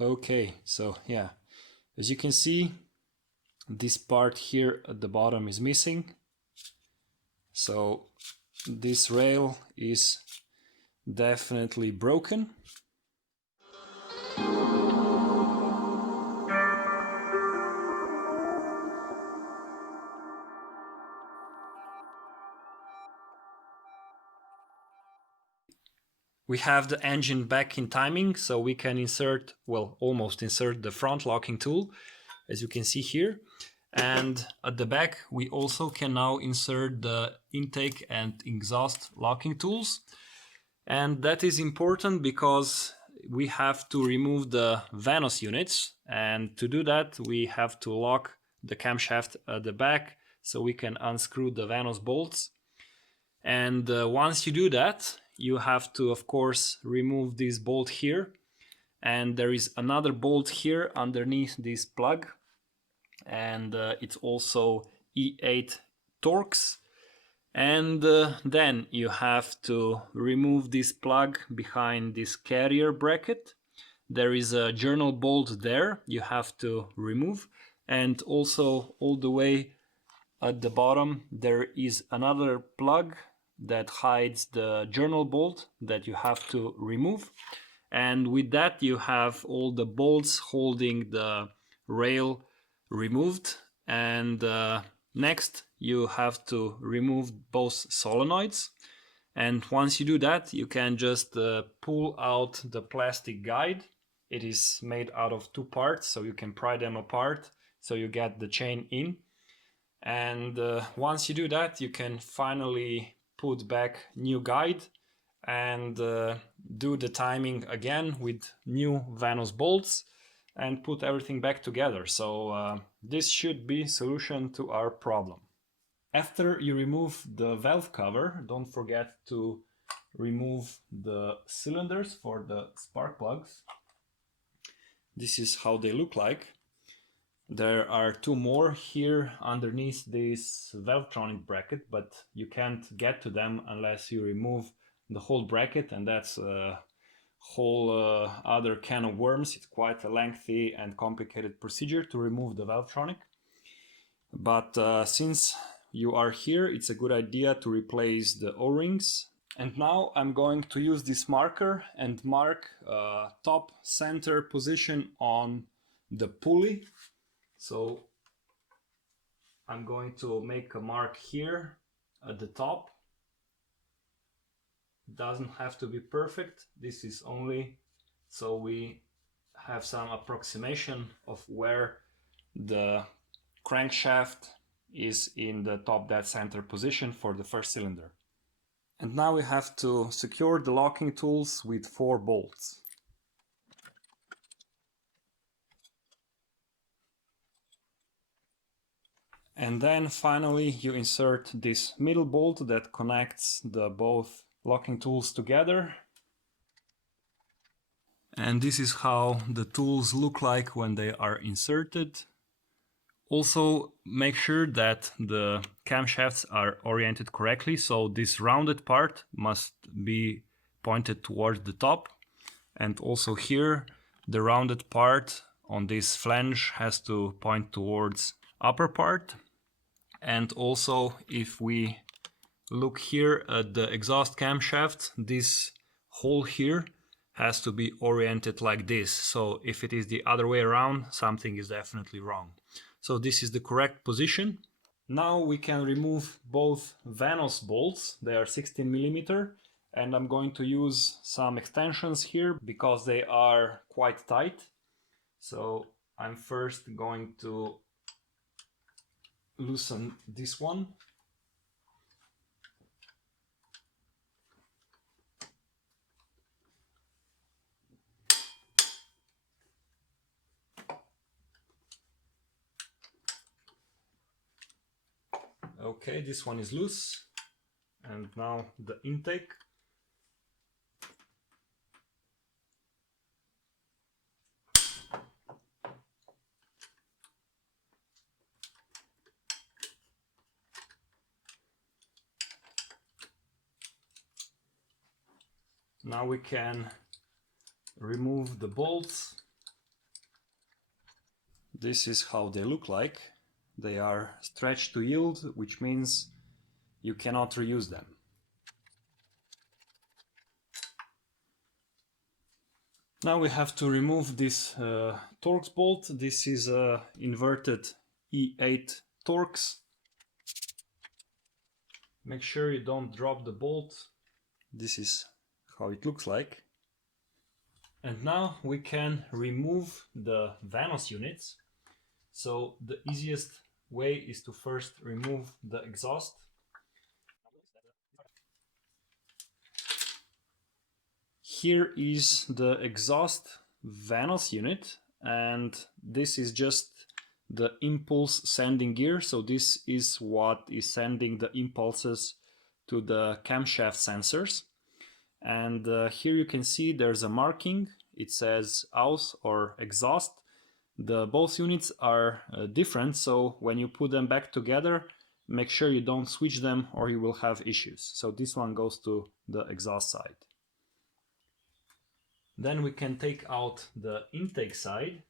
Okay, so yeah, as you can see, this part here at the bottom is missing. So this rail is definitely broken. We have the engine back in timing, so we can insert, well, almost insert the front locking tool, as you can see here. And at the back, we also can now insert the intake and exhaust locking tools. And that is important because we have to remove the VANOS units. And to do that, we have to lock the camshaft at the back so we can unscrew the VANOS bolts. And once you do that, you have to, of course, remove this bolt here. And there is another bolt here underneath this plug. And it's also E8 Torx. And then you have to remove this plug behind this carrier bracket. There is a journal bolt there you have to remove. And also all the way at the bottom there is another plug that hides the journal bolt that you have to remove. And with that you have all the bolts holding the rail removed. And next you have to remove both solenoids. And once you do that, you can just pull out the plastic guide. It is made out of two parts, so you can pry them apart so you get the chain in. And once you do that, you can finally put back new guide and do the timing again with new VANOS bolts and put everything back together. So this should be solution to our problem. After you remove the valve cover, don't forget to remove the cylinders for the spark plugs. This is how they look like. There are two more here underneath this Valvetronic bracket, but you can't get to them unless you remove the whole bracket, and that's a whole other can of worms. It's quite a lengthy and complicated procedure to remove the Valvetronic. But since you are here, it's a good idea to replace the O-rings. And now I'm going to use this marker and mark top center position on the pulley. So I'm going to make a mark here at the top. It doesn't have to be perfect. This is only so we have some approximation of where the crankshaft is in the top dead center position for the first cylinder. And now we have to secure the locking tools with 4 bolts. And then finally you insert this middle bolt that connects the both locking tools together. And this is how the tools look like when they are inserted. Also make sure that the camshafts are oriented correctly, so this rounded part must be pointed towards the top. And also here the rounded part on this flange has to point towards upper part. And also if we look here at the exhaust camshaft, this hole here has to be oriented like this. So if it is the other way around, something is definitely wrong. So this is the correct position. Now we can remove both VANOS bolts. They are 16 mm, and I'm going to use some extensions here because they are quite tight. So I'm first going to loosen this one. Okay, this one is loose. And now the intake. Now we can remove the bolts This is how they look like. They are stretched to yield, which means you cannot reuse them. Now we have to remove this Torx bolt. This is a inverted E8 Torx. Make sure you don't drop the bolt. This is how it looks like. And now we can remove the VANOS units. So the easiest way is to first remove the exhaust. Here is the exhaust VANOS unit, and this is just the impulse sending gear. So this is what is sending the impulses to the camshaft sensors. And here you can see there's a marking. It says aus or exhaust. Both units are different, so when you put them back together, make sure you don't switch them or you will have issues. So this one goes to the exhaust side. Then we can take out the intake side.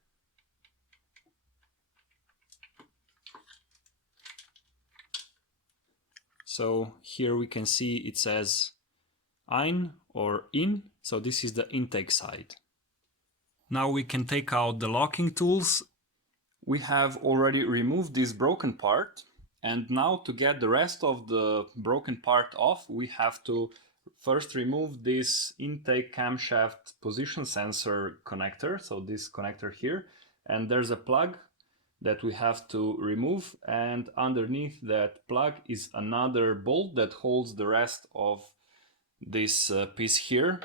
So here we can see it says ein or in, so this is the intake side. Now we can take out the locking tools. We have already removed this broken part, and now to get the rest of the broken part off, we have to first remove this intake camshaft position sensor connector, so this connector here, and there's a plug that we have to remove, and underneath that plug is another bolt that holds the rest of this piece here.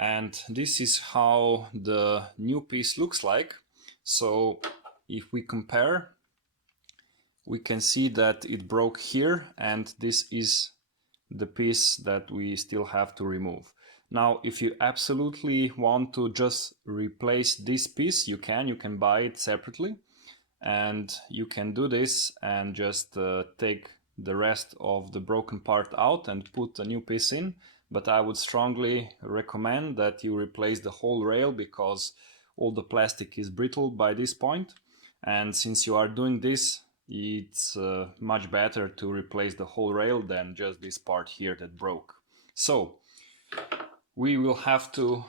And this is how the new piece looks like. So if we compare, we can see that it broke here, and this is the piece that we still have to remove. Now, if you absolutely want to just replace this piece, you can buy it separately, and you can do this and just take the rest of the broken part out and put a new piece in. But I would strongly recommend that you replace the whole rail, because all the plastic is brittle by this point. And since you are doing this, it's much better to replace the whole rail than just this part here that broke. So we will have to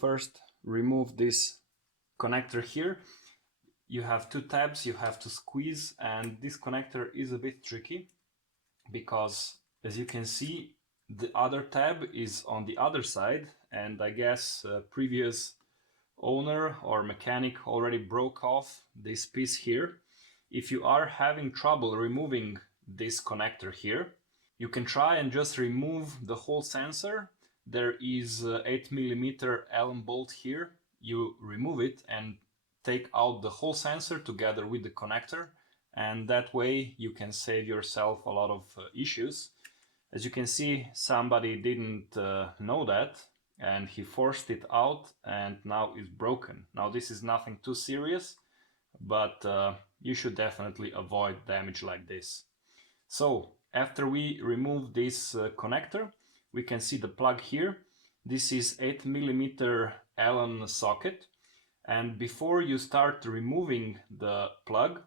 first remove this connector here. You have two tabs you have to squeeze, and this connector is a bit tricky because, as you can see, the other tab is on the other side, and I guess previous owner or mechanic already broke off this piece here. If you are having trouble removing this connector here, you can try and just remove the whole sensor. There is 8mm Allen bolt here. You remove it and take out the whole sensor together with the connector, and that way you can save yourself a lot of issues. As you can see, somebody didn't know that, and he forced it out, and now it's broken. Now this is nothing too serious, but you should definitely avoid damage like this. So after we remove this connector, we can see the plug here. This is 8mm Allen socket, and before you start removing the plug,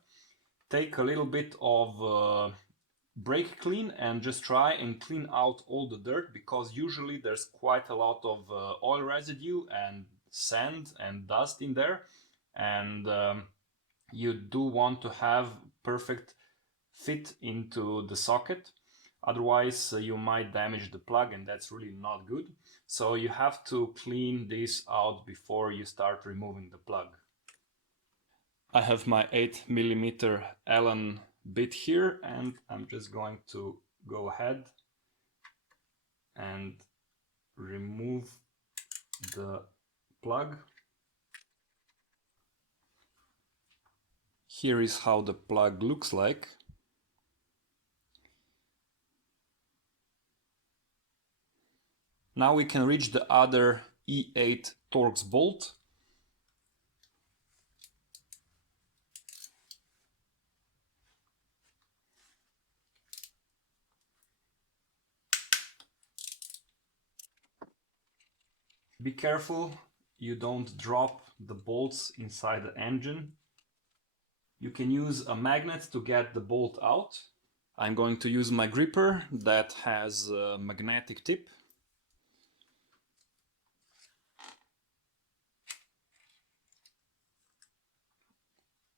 take a little bit of brake clean and just try and clean out all the dirt, because usually there's quite a lot of oil residue and sand and dust in there, and you do want to have perfect fit into the socket. Otherwise you might damage the plug, and that's really not good. So you have to clean this out before you start removing the plug. I have my 8mm Allen bit here, and I'm just going to go ahead and remove the plug. Here is how the plug looks like. Now we can reach the other E8 Torx bolt. Be careful you don't drop the bolts inside the engine. you can use a magnet to get the bolt out. I'm going to use my gripper that has a magnetic tip.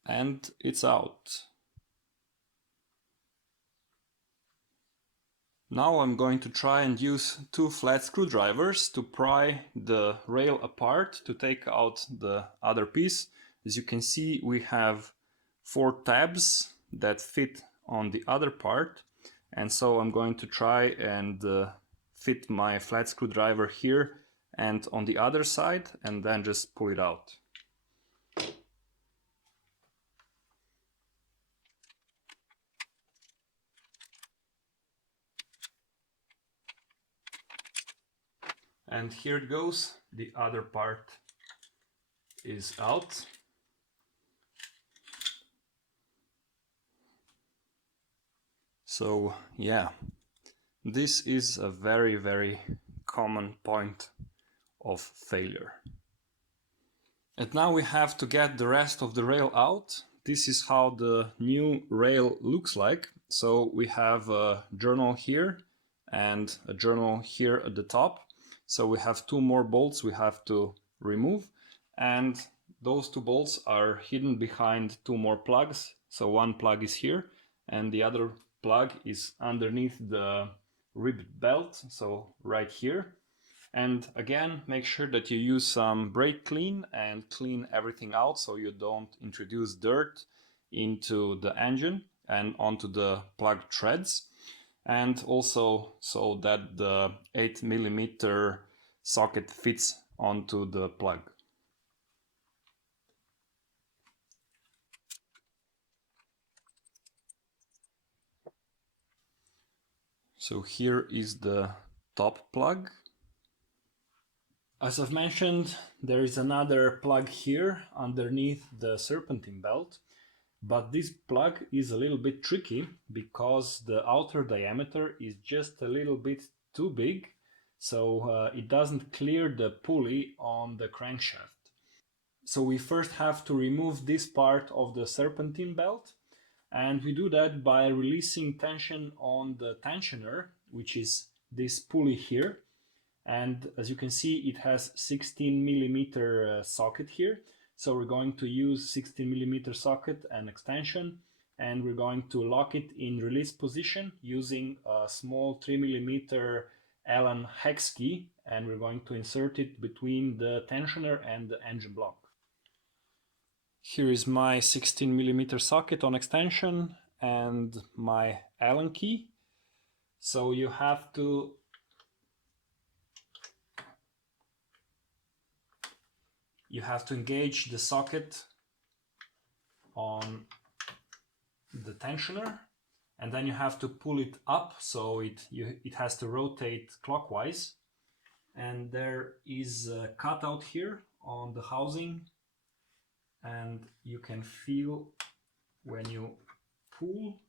And it's out. Now I'm going to try and use two flat screwdrivers to pry the rail apart to take out the other piece. As you can see, we have 4 tabs that fit on the other part, and so I'm going to try and fit my flat screwdriver here and on the other side, and then just pull it out. And here it goes, the other part is out. So yeah, this is a very, very common point of failure. And now we have to get the rest of the rail out. This is how the new rail looks like. So we have a journal here and a journal here at the top. So we have 2 more bolts we have to remove, and those 2 bolts are hidden behind 2 more plugs. So one plug is here and the other plug is underneath the ribbed belt, so right here. And again, make sure that you use some brake clean and clean everything out so you don't introduce dirt into the engine and onto the plug threads. And also so that the 8mm socket fits onto the plug. So here is the top plug. As I've mentioned, there is another plug here underneath the serpentine belt. But this plug is a little bit tricky because the outer diameter is just a little bit too big, so it doesn't clear the pulley on the crankshaft. So we first have to remove this part of the serpentine belt, and we do that by releasing tension on the tensioner, which is this pulley here. And as you can see, it has 16mm socket here. So we're going to use 16mm socket and extension, and we're going to lock it in release position using a small 3mm Allen hex key, and we're going to insert it between the tensioner and the engine block. Here is my 16mm socket on extension and my Allen key. So you have to engage the socket on the tensioner, and then you have to pull it up so it has to rotate clockwise. And there is a cutout here on the housing, and you can feel when you pull,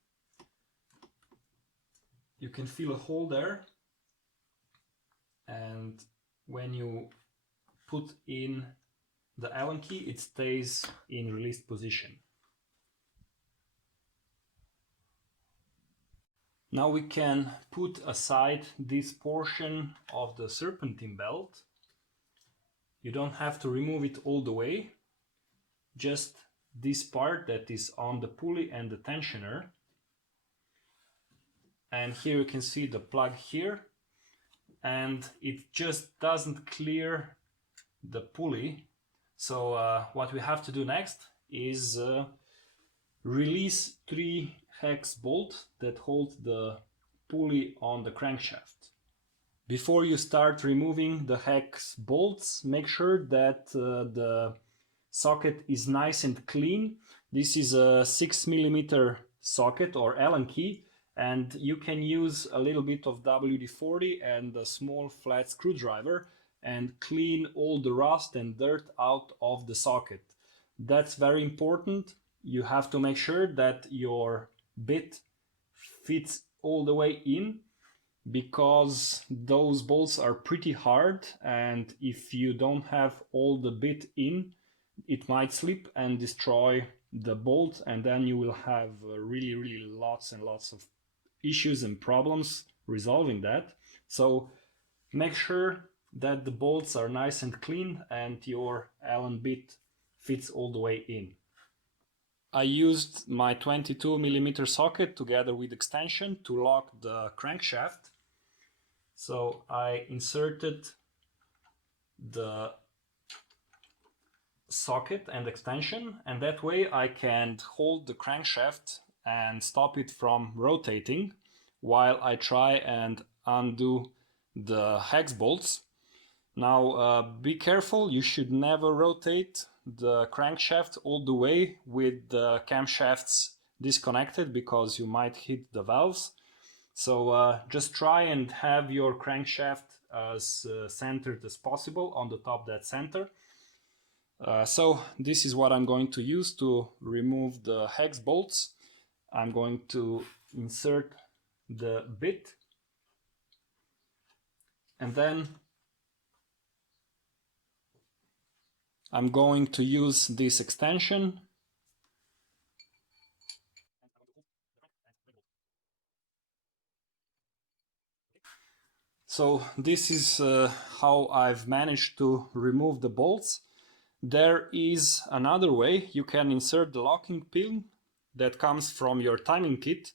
you can feel a hole there, and when you put in the Allen key, it stays in released position. Now we can put aside this portion of the serpentine belt. You don't have to remove it all the way, just this part that is on the pulley and the tensioner. And here you can see the plug here, and it just doesn't clear the pulley. So what we have to do next is release 3 hex bolts that hold the pulley on the crankshaft. Before you start removing the hex bolts, make sure that the socket is nice and clean. This is a 6mm socket or Allen key, and you can use a little bit of WD-40 and a small flat screwdriver and clean all the rust and dirt out of the socket. That's very important. You have to make sure that your bit fits all the way in, because those bolts are pretty hard, and if you don't have all the bit in, it might slip and destroy the bolt, and then you will have really lots and lots of issues and problems resolving that. So make sure that the bolts are nice and clean and your Allen bit fits all the way in. I used my 22mm socket together with extension to lock the crankshaft. So I inserted the socket and extension, and that way I can hold the crankshaft and stop it from rotating while I try and undo the hex bolts. Now be careful, you should never rotate the crankshaft all the way with the camshafts disconnected, because you might hit the valves. So just try and have your crankshaft as centered as possible on the top dead center. So this is what I'm going to use to remove the hex bolts. I'm going to insert the bit, and then I'm going to use this extension. So this is how I've managed to remove the bolts. There is another way. You can insert the locking pin that comes from your timing kit,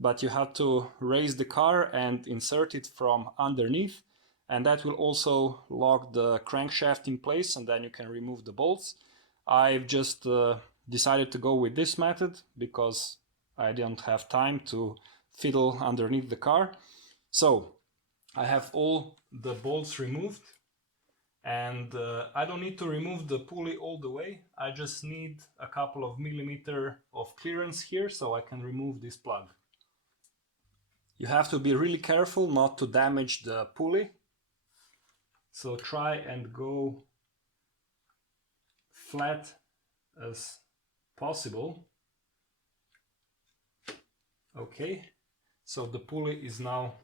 but you have to raise the car and insert it from underneath, and that will also lock the crankshaft in place, and then you can remove the bolts. I've just decided to go with this method because I didn't have time to fiddle underneath the car. So I have all the bolts removed, and I don't need to remove the pulley all the way. I just need a couple of millimeters of clearance here so I can remove this plug. You have to be really careful not to damage the pulley. So try and go flat as possible. Okay, so the pulley is now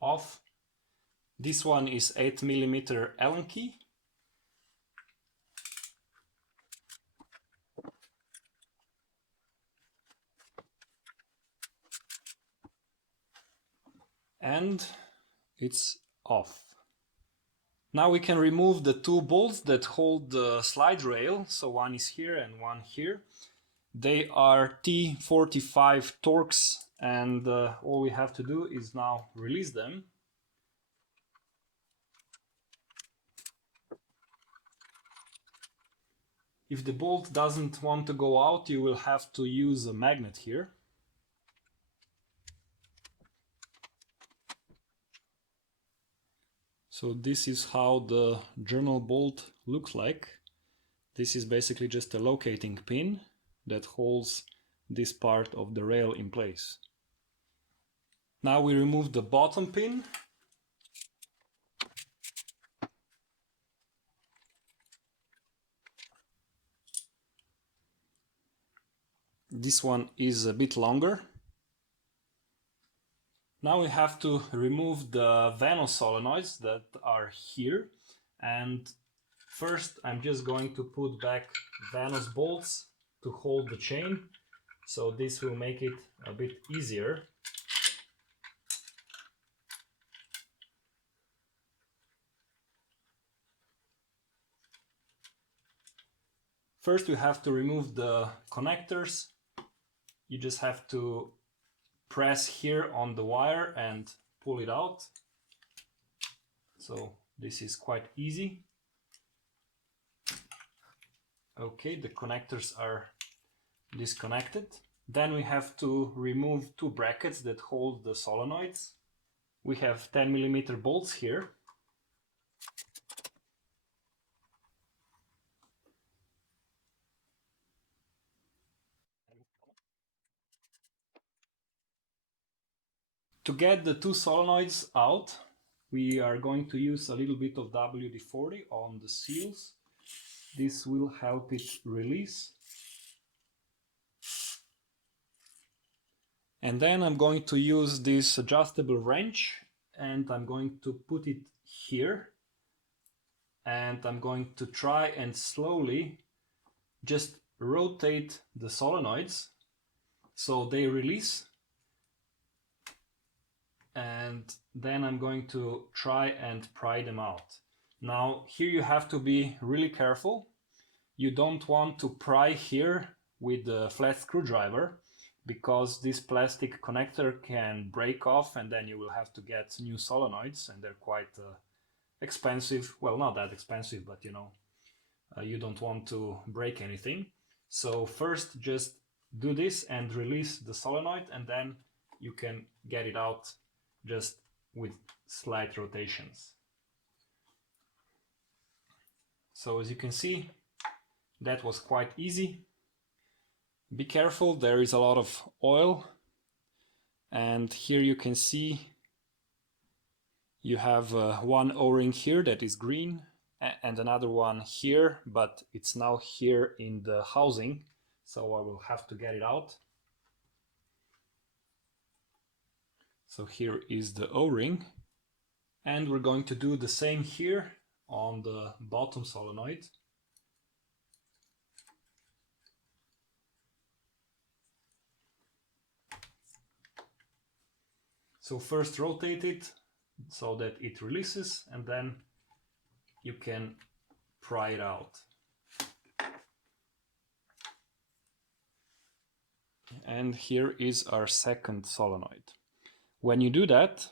off. This one is 8mm Allen key. And it's off. Now we can remove the two bolts that hold the slide rail. So one is here and one here. They are T45 Torx, and all we have to do is now release them. If the bolt doesn't want to go out, you will have to use a magnet here. So this is how the journal bolt looks like. This is basically just a locating pin that holds this part of the rail in place. Now we remove the bottom pin. This one is a bit longer. Now we have to remove the VANOS solenoids that are here, and first I'm just going to put back VANOS bolts to hold the chain, so this will make it a bit easier. First we have to remove the connectors. You just have to press here on the wire and pull it out. So this is quite easy. Okay, the connectors are disconnected. Then we have to remove two brackets that hold the solenoids. We have 10mm bolts here. To get the two solenoids out, we are going to use a little bit of WD-40 on the seals. This will help it release. And then I'm going to use this adjustable wrench, and I'm going to put it here. And I'm going to try and slowly just rotate the solenoids so they release, and then I'm going to try and pry them out. Now here you have to be really careful. You don't want to pry here with the flat screwdriver, because this plastic connector can break off and then you will have to get new solenoids, and they're quite expensive. Well, not that expensive, but you know, you don't want to break anything. So first just do this and release the solenoid, and then you can get it out just with slight rotations. So as you can see, that was quite easy. Be careful, there is a lot of oil, and here you can see you have one O-ring here that is green and another one here, but it's now here in the housing, so I will have to get it out. So here is the O-ring, and we're going to do the same here on the bottom solenoid. So first rotate it so that it releases, and then you can pry it out. And here is our second solenoid. When you do that,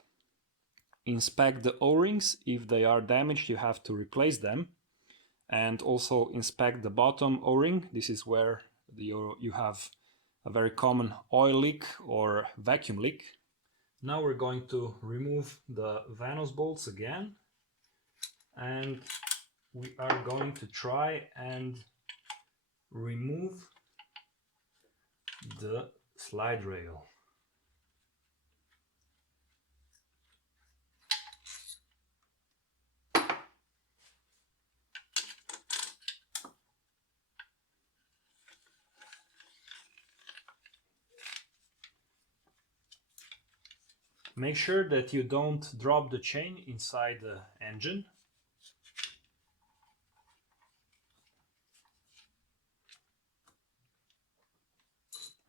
inspect the O-rings. If they are damaged, you have to replace them. And also inspect the bottom O-ring. This is where you have a very common oil leak or vacuum leak. Now we're going to remove the VANOS bolts again, and we are going to try and remove the slide rail. Make sure that you don't drop the chain inside the engine.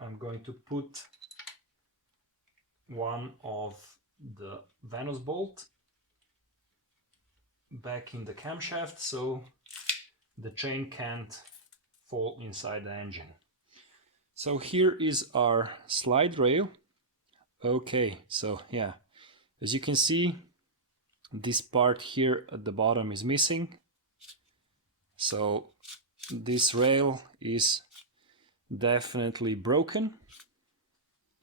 I'm going to put one of the VANOS bolt back in the camshaft so the chain can't fall inside the engine. So here is our slide rail. Okay, so yeah, as you can see, this part here at the bottom is missing. So this rail is definitely broken.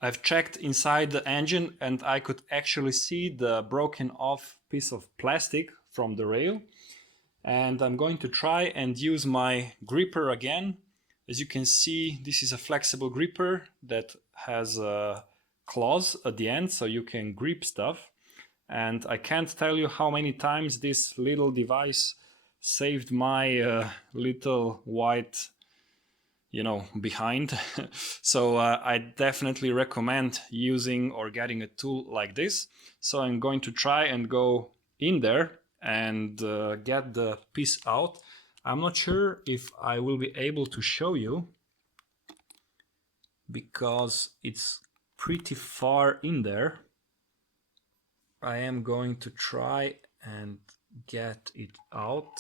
I've checked inside the engine and I could actually see the broken off piece of plastic from the rail. And I'm going to try and use my gripper again. As you can see, this is a flexible gripper that has claws at the end, so you can grip stuff. And I can't tell you how many times this little device saved my little white, you know, behind. So I definitely recommend using or getting a tool like this. So I'm going to try and go in there and get the piece out. I'm not sure if I will be able to show you because it's pretty far in there. I am going to try and get it out.